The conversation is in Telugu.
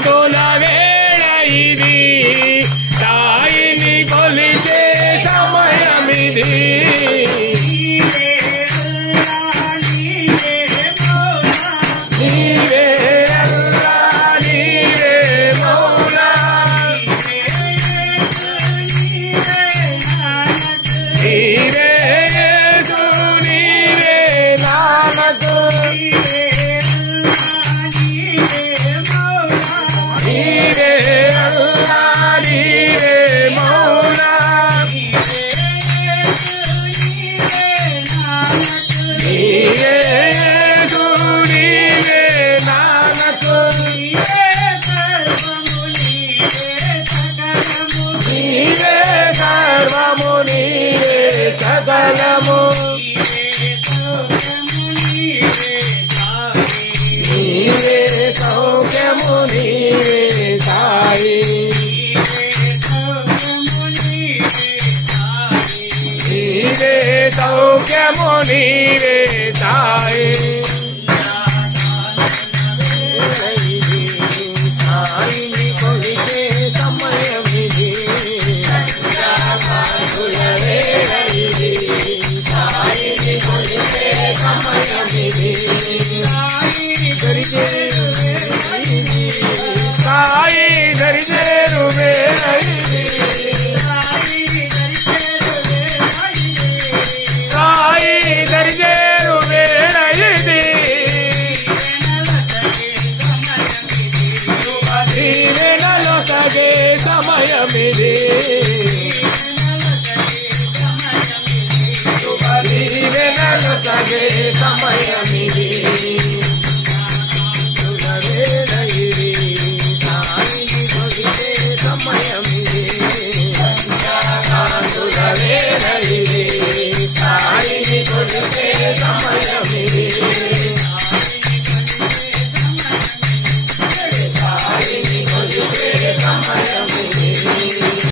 కాంతుల వేళ ఇది సాయిని కొలిచే సమయమిది నీవే అల్లా నీవే మౌలా నీవే యేసు నీవే నానక్ నీవే అల్లా నీవే మౌలా నీవే యేసు నీవే నానక్ నీవే సర్వము నీవే సకలము నీవే సౌఖ్యము నీవే సాయి నీవే సౌఖ్యము నీవే సాయి సాయిని కొలిచే సమయమిది సాయిని కొలిచే సమయమిది సాయి దరిచేరు వేళయిది సాయి దరిచేరు వేళయిది దీవెనలు సగే సమయమిది దీవెనలు సగే సమయమిది వేళయిది సాయిని కొలిచే సమయమిది కాంతుల వేళయిది సాయిని కొలిచే సమయమిది